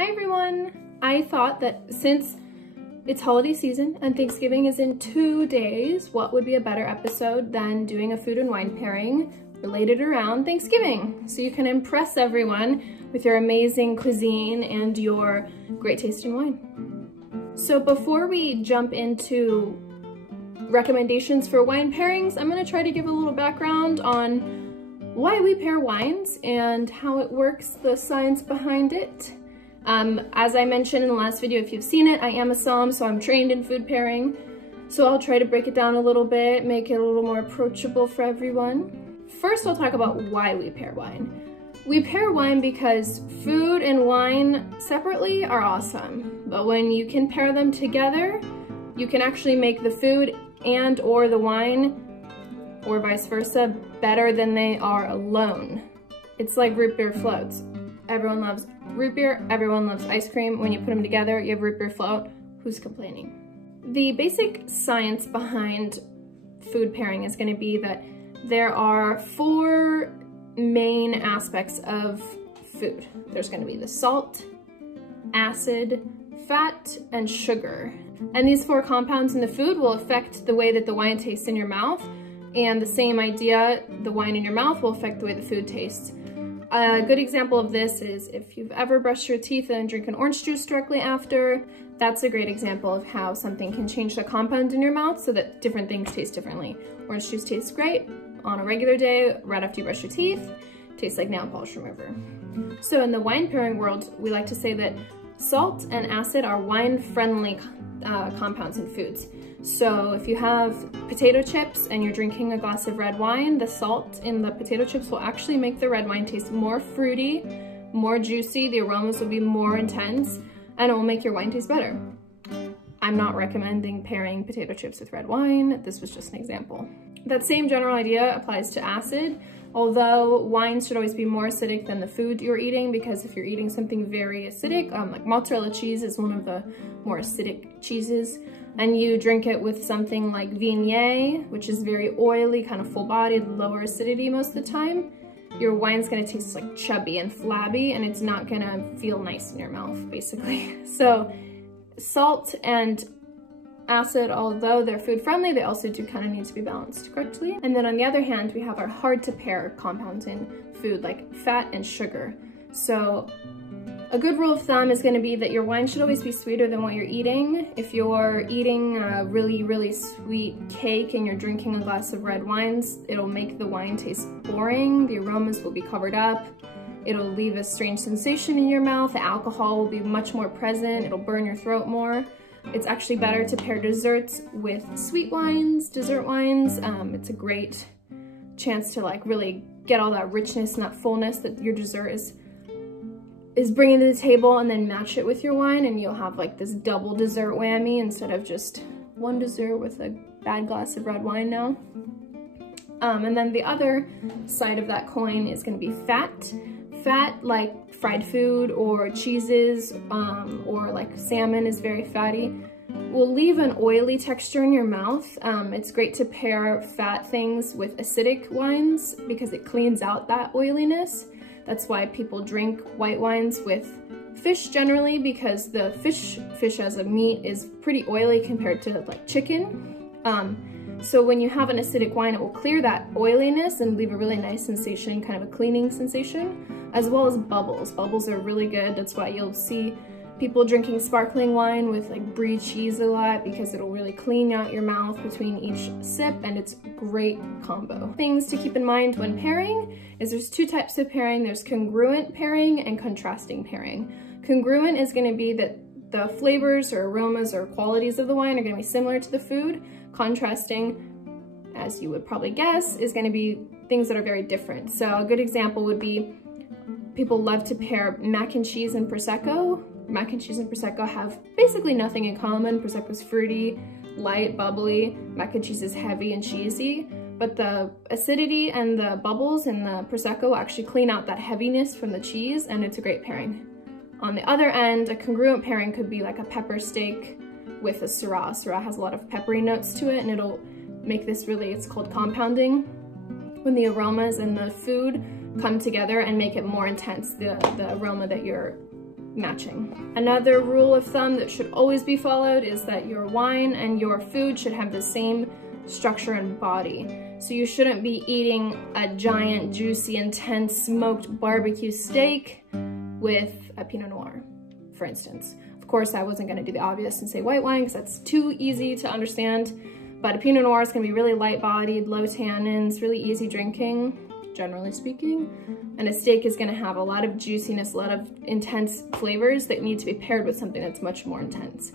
Hi everyone! I thought that since it's holiday season and Thanksgiving is in 2 days, what would be a better episode than doing a food and wine pairing related around Thanksgiving, so you can impress everyone with your amazing cuisine and your great taste in wine. So before we jump into recommendations for wine pairings, I'm going to try to give a little background on why we pair wines and how it works, the science behind it. As I mentioned in the last video, if you've seen it, I am a somm, so I'm trained in food pairing. So I'll try to break it down a little bit, make it a little more approachable for everyone. First, I'll talk about why we pair wine. We pair wine because food and wine separately are awesome, but when you can pair them together, you can actually make the food and or the wine, or vice versa, better than they are alone. It's like root beer floats. Everyone loves root beer, everyone loves ice cream. When you put them together, you have root beer float. Who's complaining? The basic science behind food pairing is going to be that there are 4 main aspects of food. There's going to be the salt, acid, fat, and sugar. And these 4 compounds in the food will affect the way that the wine tastes in your mouth. And the same idea, the wine in your mouth will affect the way the food tastes. A good example of this is if you've ever brushed your teeth and drink an orange juice directly after, that's a great example of how something can change the compound in your mouth so that different things taste differently. Orange juice tastes great on a regular day, right after you brush your teeth, tastes like nail polish remover. So in the wine pairing world, we like to say that salt and acid are wine-friendly compounds in foods. So if you have potato chips and you're drinking a glass of red wine, the salt in the potato chips will actually make the red wine taste more fruity, more juicy, the aromas will be more intense, and it will make your wine taste better. I'm not recommending pairing potato chips with red wine, this was just an example. That same general idea applies to acid, although wine should always be more acidic than the food you're eating, because if you're eating something very acidic, like mozzarella cheese is one of the more acidic cheeses, and you drink it with something like Viognier, which is very oily, kind of full-bodied, lower acidity most of the time, your wine's gonna taste like chubby and flabby, and it's not gonna feel nice in your mouth, basically. So salt and acid, although they're food friendly, they also do kind of need to be balanced correctly. And then on the other hand, we have our hard to pair compounds in food like fat and sugar. So a good rule of thumb is going to be that your wine should always be sweeter than what you're eating. If you're eating a really, really sweet cake and you're drinking a glass of red wines, it'll make the wine taste boring. The aromas will be covered up. It'll leave a strange sensation in your mouth. The alcohol will be much more present. It'll burn your throat more. It's actually better to pair desserts with sweet wines, dessert wines. It's a great chance to like really get all that richness and that fullness that your dessert is bringing to the table, and then match it with your wine, and you'll have like this double dessert whammy instead of just one dessert with a bad glass of red wine now. And then the other side of that coin is going to be fat. Fat, like fried food or cheeses, or like salmon is very fatty, will leave an oily texture in your mouth. It's great to pair fat things with acidic wines because it cleans out that oiliness. That's why people drink white wines with fish generally, because the fish as a meat is pretty oily compared to like chicken. So when you have an acidic wine, it will clear that oiliness and leave a really nice sensation, kind of a cleaning sensation, as well as bubbles. Bubbles are really good. That's why you'll see people drinking sparkling wine with like brie cheese a lot, because it'll really clean out your mouth between each sip, and it's a great combo. Things to keep in mind when pairing is there's 2 types of pairing. There's congruent pairing and contrasting pairing. Congruent is going to be that the flavors or aromas or qualities of the wine are going to be similar to the food. Contrasting, as you would probably guess, is going to be things that are very different. So a good example would be people love to pair mac and cheese and Prosecco. Mac and cheese and Prosecco have basically nothing in common. Prosecco's fruity, light, bubbly. Mac and cheese is heavy and cheesy. But the acidity and the bubbles in the Prosecco will actually clean out that heaviness from the cheese, and it's a great pairing. On the other end, a congruent pairing could be like a pepper steak with a Syrah. Syrah has a lot of peppery notes to it, and it'll make this really, it's called compounding, when the aromas and the food come together and make it more intense, the aroma that you're matching. Another rule of thumb that should always be followed is that your wine and your food should have the same structure and body. So you shouldn't be eating a giant, juicy, intense smoked barbecue steak with a Pinot Noir, for instance. Of course, I wasn't gonna do the obvious and say white wine because that's too easy to understand, but a Pinot Noir is gonna be really light-bodied, low tannins, really easy drinking, generally speaking. And a steak is gonna have a lot of juiciness, a lot of intense flavors that need to be paired with something that's much more intense.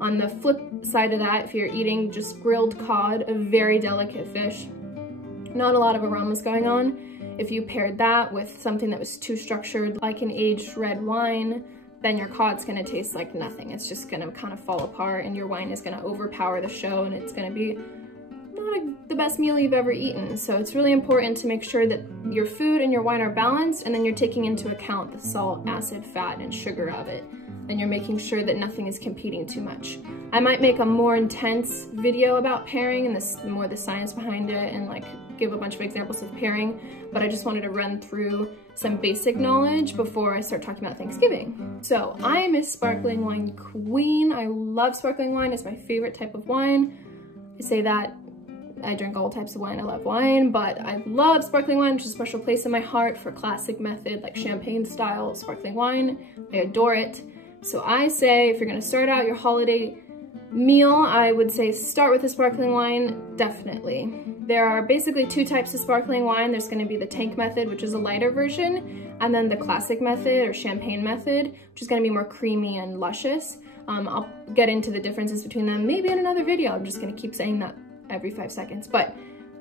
On the flip side of that, if you're eating just grilled cod, a very delicate fish, not a lot of aromas going on, if you paired that with something that was too structured, like an aged red wine, then your cod's gonna taste like nothing. It's just gonna kind of fall apart and your wine is gonna overpower the show and it's gonna be not the best meal you've ever eaten. So it's really important to make sure that your food and your wine are balanced, and then you're taking into account the salt, acid, fat, and sugar of it. And you're making sure that nothing is competing too much. I might make a more intense video about pairing and more the science behind it and like give a bunch of examples of pairing, but I just wanted to run through some basic knowledge before I start talking about Thanksgiving. So I am a sparkling wine queen. I love sparkling wine. It's my favorite type of wine. I say that I drink all types of wine. I love wine, but I love sparkling wine, which is a special place in my heart for classic method, like champagne style sparkling wine. I adore it. So I say if you're gonna start out your holiday meal, I would say start with a sparkling wine, definitely. There are basically two types of sparkling wine. There's gonna be the tank method, which is a lighter version, and then the classic method or champagne method, which is gonna be more creamy and luscious. I'll get into the differences between them maybe in another video. I'm just gonna keep saying that every 5 seconds, but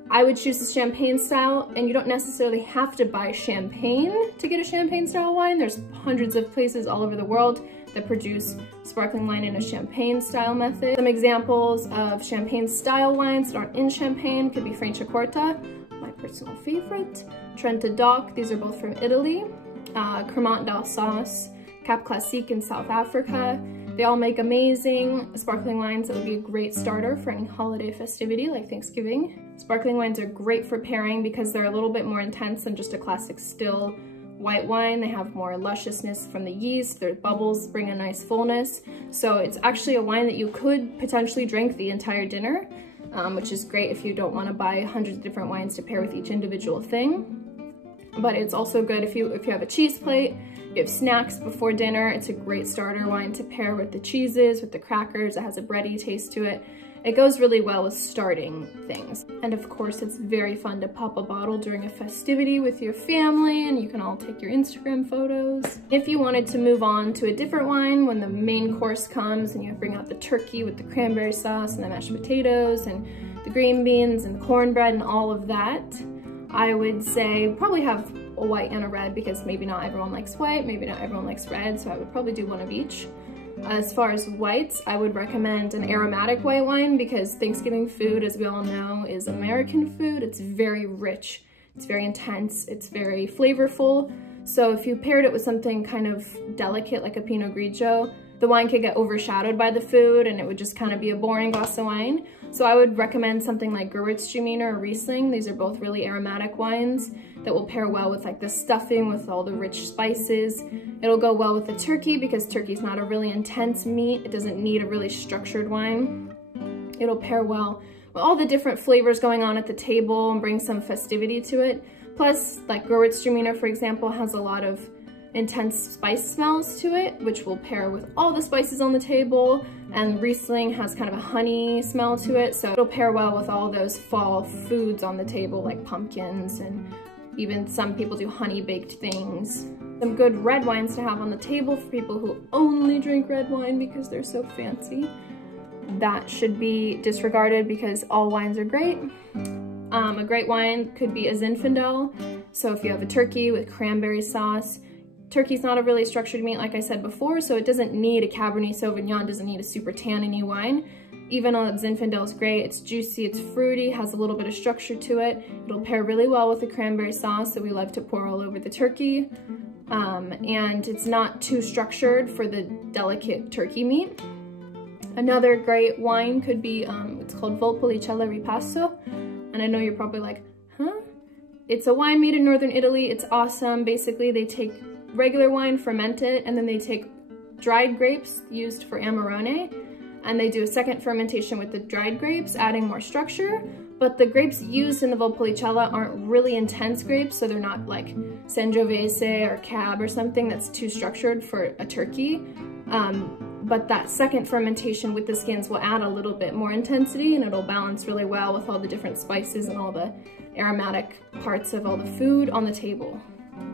I would choose the champagne style, and you don't necessarily have to buy champagne to get a champagne style wine. There's hundreds of places all over the world that produce sparkling wine in a champagne style method. Some examples of champagne style wines that aren't in Champagne could be Franciacorta, my personal favorite, Trento DOC, these are both from Italy, Cremant d'Alsace, Classique in South Africa. They all make amazing sparkling wines that would be a great starter for any holiday festivity like Thanksgiving. Sparkling wines are great for pairing because they're a little bit more intense than just a classic still white wine. They have more lusciousness from the yeast. Their bubbles bring a nice fullness. So it's actually a wine that you could potentially drink the entire dinner, which is great if you don't want to buy hundreds of different wines to pair with each individual thing. But it's also good if you have a cheese plate, you have snacks before dinner. It's a great starter wine to pair with the cheeses, with the crackers. It has a bready taste to it. It goes really well with starting things. And of course, it's very fun to pop a bottle during a festivity with your family, and you can all take your Instagram photos. If you wanted to move on to a different wine when the main course comes and you bring out the turkey with the cranberry sauce and the mashed potatoes and the green beans and the cornbread and all of that, I would say probably have a white and a red, because maybe not everyone likes white, maybe not everyone likes red, so I would probably do one of each. As far as whites, I would recommend an aromatic white wine, because Thanksgiving food, as we all know, is American food. It's very rich, it's very intense, it's very flavorful. So if you paired it with something kind of delicate like a Pinot Grigio, the wine could get overshadowed by the food and it would just kind of be a boring glass of wine. So I would recommend something like Gewurztraminer or Riesling. These are both really aromatic wines that will pair well with like the stuffing, with all the rich spices. It'll go well with the turkey because turkey's not a really intense meat. It doesn't need a really structured wine. It'll pair well with all the different flavors going on at the table and bring some festivity to it. Plus, like Gewurztraminer, for example, has a lot of intense spice smells to it, which will pair with all the spices on the table, and Riesling has kind of a honey smell to it, so it'll pair well with all those fall foods on the table like pumpkins, and even some people do honey baked things. Some good red wines to have on the table for people who only drink red wine because they're so fancy. That should be disregarded because all wines are great. A great wine could be a Zinfandel. So if you have a turkey with cranberry sauce, turkey's not a really structured meat, like I said before, so it doesn't need a Cabernet Sauvignon, doesn't need a super tanniny wine. Even a Zinfandel is great. It's juicy, it's fruity, has a little bit of structure to it. It'll pair really well with the cranberry sauce that we love to pour all over the turkey. And it's not too structured for the delicate turkey meat. Another great wine could be, it's called Valpolicella Ripasso. And I know you're probably like, huh? It's a wine made in northern Italy. It's awesome. Basically, they take regular wine, ferment it, and then they take dried grapes used for Amarone, and they do a second fermentation with the dried grapes, adding more structure. But the grapes used in the Valpolicella aren't really intense grapes, so they're not like Sangiovese or Cab or something that's too structured for a turkey. But that second fermentation with the skins will add a little bit more intensity, and it'll balance really well with all the different spices and all the aromatic parts of all the food on the table.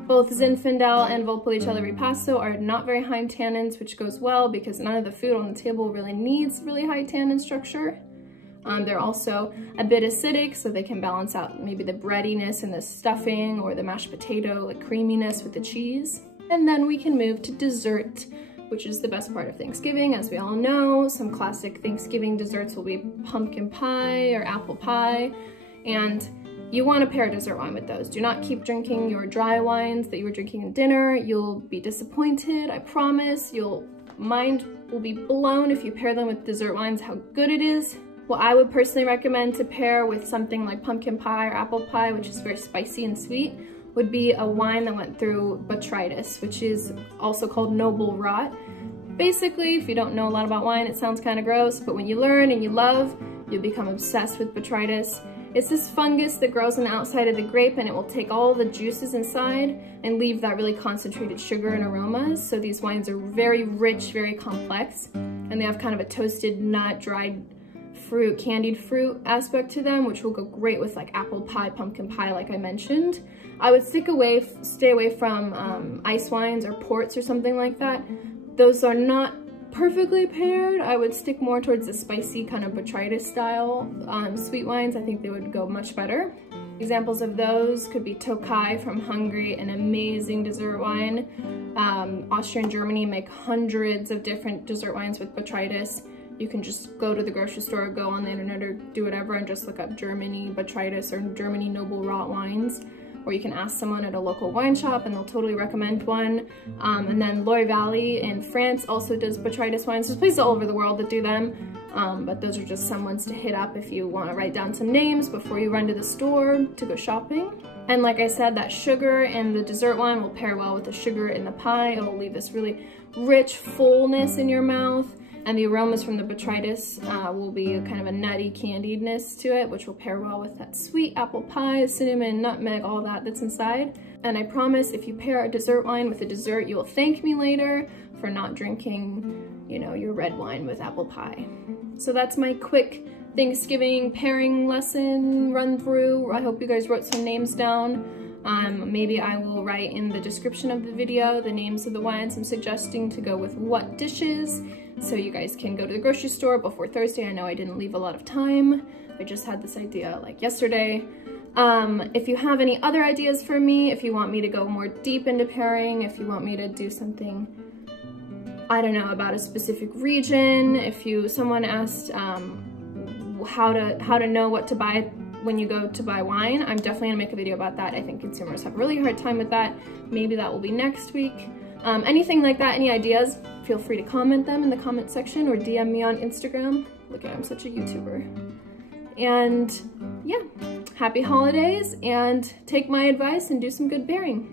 Both Zinfandel and Valpolicella Ripasso are not very high in tannins, which goes well because none of the food on the table really needs really high tannin structure. They're also a bit acidic, so they can balance out maybe the breadiness in the stuffing or the mashed potato, like creaminess with the cheese. And then we can move to dessert, which is the best part of Thanksgiving. As we all know, some classic Thanksgiving desserts will be pumpkin pie or apple pie, and you want to pair dessert wine with those. Do not keep drinking your dry wines that you were drinking at dinner. You'll be disappointed, I promise. Your mind will be blown if you pair them with dessert wines, how good it is. What I would personally recommend to pair with something like pumpkin pie or apple pie, which is very spicy and sweet, would be a wine that went through botrytis, which is also called noble rot. Basically, if you don't know a lot about wine, it sounds kind of gross, but when you learn and you love, you'll become obsessed with botrytis. It's this fungus that grows on the outside of the grape, and it will take all the juices inside and leave that really concentrated sugar and aromas. So these wines are very rich, very complex, and they have kind of a toasted nut, dried fruit, candied fruit aspect to them, which will go great with like apple pie, pumpkin pie, like I mentioned. I would stay away from ice wines or ports or something like that. Those are not perfectly paired. I would stick more towards the spicy kind of botrytis style sweet wines. I think they would go much better. Examples of those could be Tokai from Hungary, an amazing dessert wine. Austria and Germany make hundreds of different dessert wines with botrytis. You can just go to the grocery store, go on the internet, or do whatever and just look up Germany botrytis or Germany noble rot wines. Or you can ask someone at a local wine shop and they'll totally recommend one. And then Loire Valley in France also does botrytis wines. There's places all over the world that do them, but those are just some ones to hit up if you want to write down some names before you run to the store to go shopping. And like I said, that sugar in the dessert wine will pair well with the sugar in the pie. It'll leave this really rich fullness in your mouth. And the aromas from the botrytis will be kind of a nutty candiedness to it, which will pair well with that sweet apple pie, cinnamon, nutmeg, all that that's inside. And I promise if you pair a dessert wine with a dessert, you will thank me later for not drinking, you know, your red wine with apple pie. So that's my quick Thanksgiving pairing lesson run through. I hope you guys wrote some names down. Maybe I will write in the description of the video the names of the wines I'm suggesting to go with what dishes, so you guys can go to the grocery store before Thursday. I know I didn't leave a lot of time. I just had this idea like yesterday. If you have any other ideas for me, if you want me to go more deep into pairing, if you want me to do something, I don't know, about a specific region, someone asked how to know what to buy when you go to buy wine, I'm definitely gonna make a video about that. I think consumers have a really hard time with that. Maybe that will be next week. Anything like that, any ideas, feel free to comment them in the comment section or DM me on Instagram. Look at, I'm such a YouTuber. And yeah, happy holidays, and take my advice and do some good pairing.